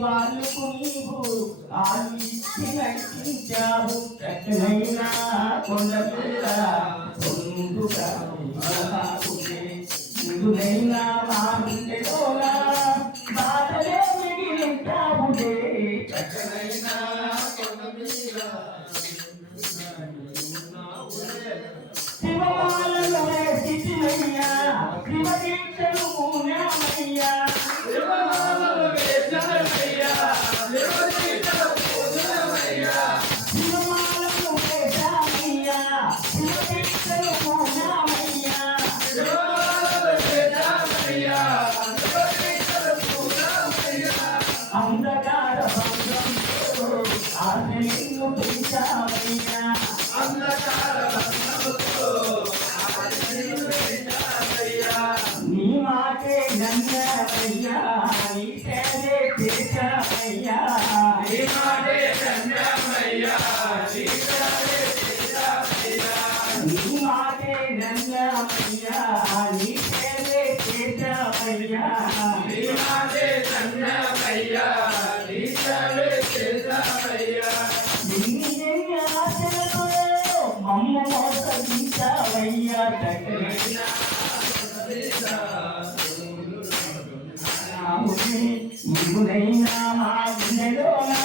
వాళ్ళకు నీవు ఆలు ఇచ్చి నడిపించావు ఎక్కడైనా కొండ పిల్ల పొందుగా ఇందునైనా మా గుండెలోనా బాధలే మిగిలింటావులే ఎక్కడైనా కొండ పిల్ల శివమాలను వేసినయ్యా శివదీక్షను పూనామయ్యా అంధకార బంధంతో ఆశను పెంచామయ్యా నీ మాటే గంగమయ్యా నీ సేవే చేశామయ్యా నీ మాటే గంగమయ్యా నీ సేవే చేశామయ్యా నీ మాటే గంగమయ్యా నీ సేవే చేశామయ్యా నీ మాటే గంగమయ్యా నీ సేవే చేశామయ్యా నిన్ని ఆశలతో మమ్మ మోసగించావయ్యా దగ్గరైనా నీవునైనా మా గుండెలోనా